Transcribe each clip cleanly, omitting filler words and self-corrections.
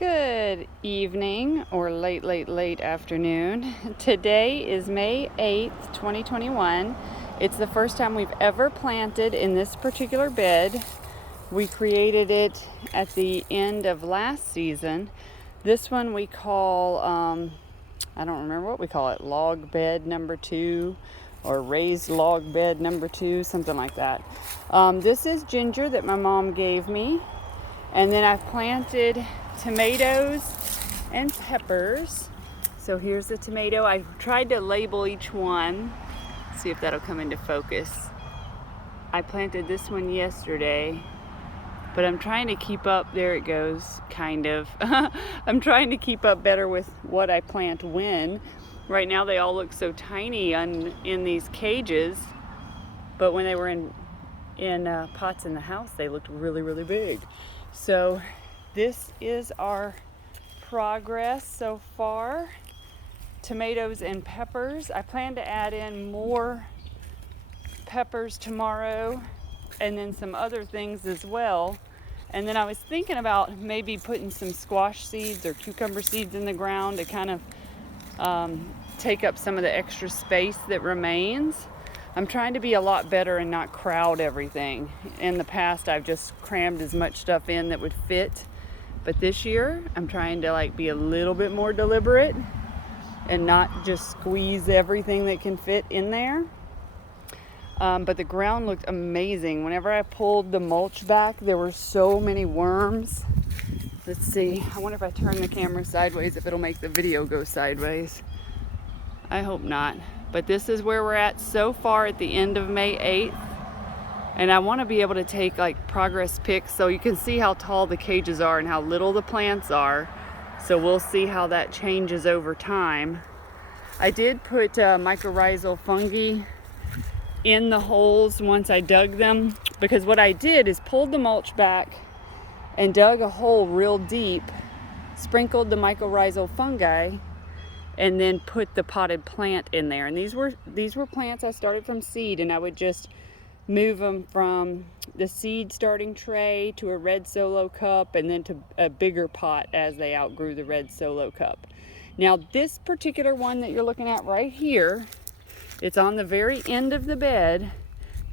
Good evening or late afternoon. Today is May 8th, 2021. It's the first time we've ever planted in this particular bed. We created it at the end of last season. This one we call, I don't remember what we call it, log bed number 2 or raised log bed number 2, something like that. This is ginger that my mom gave me. And then I've planted tomatoes and peppers. So here's the tomato. I tried to label each one. See if that'll come into focus. I planted this one yesterday, but I'm trying to keep up. There it goes, kind of. I'm trying to keep up better with what I plant when. Right now they all look so tiny in these cages, but when they were in pots in the house, they looked really big. So this is our progress so far. Tomatoes and peppers. I plan to add in more peppers tomorrow and then some other things as well. And then I was thinking about maybe putting some squash seeds or cucumber seeds in the ground to kind of take up some of the extra space that remains. I'm trying to be a lot better and not crowd everything. In the past, I've just crammed as much stuff in that would fit. But this year, I'm trying to be a little bit more deliberate and not just squeeze everything that can fit in there. But the ground looked amazing. Whenever I pulled the mulch back, there were so many worms. Let's see. I wonder if I turn the camera sideways, if it'll make the video go sideways. I hope not. But this is where we're at so far at the end of May 8th. And I want to be able to take progress pics so you can see how tall the cages are and how little the plants are. So we'll see how that changes over time. I did put mycorrhizal fungi in the holes once I dug them, because what I did is pulled the mulch back and dug a hole real deep, sprinkled the mycorrhizal fungi, and then put the potted plant in there. And these were plants I started from seed, and I would just move them from the seed starting tray to a red solo cup and then to a bigger pot as they outgrew the red solo cup. Now this particular one that you're looking at right here, it's on the very end of the bed.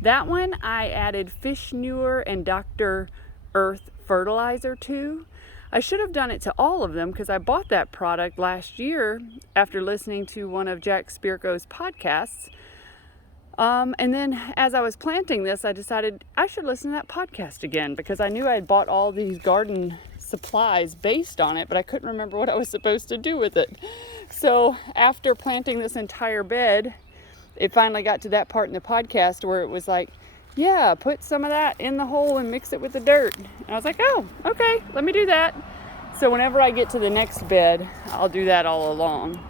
That one I added fish manure and Dr. Earth fertilizer to. I should have done it to all of them because I bought that product last year after listening to one of Jack Spirko's podcasts. And then as I was planting this, I decided I should listen to that podcast again because I knew I had bought all these garden supplies based on it, but I couldn't remember what I was supposed to do with it. So after planting this entire bed, it finally got to that part in the podcast where it was like, yeah, put some of that in the hole and mix it with the dirt. And I was like, oh, okay, let me do that. So whenever I get to the next bed, I'll do that all along.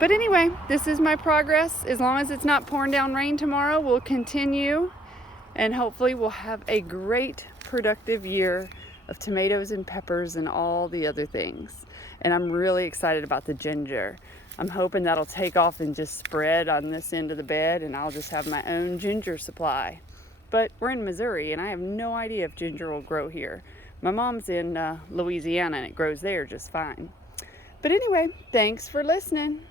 But anyway, this is my progress. As long as it's not pouring down rain tomorrow, we'll continue. And hopefully we'll have a great, productive year of tomatoes and peppers and all the other things. And I'm really excited about the ginger. I'm hoping that'll take off and just spread on this end of the bed, and I'll just have my own ginger supply. But we're in Missouri, and I have no idea if ginger will grow here. My mom's in Louisiana, and it grows there just fine. But anyway, thanks for listening.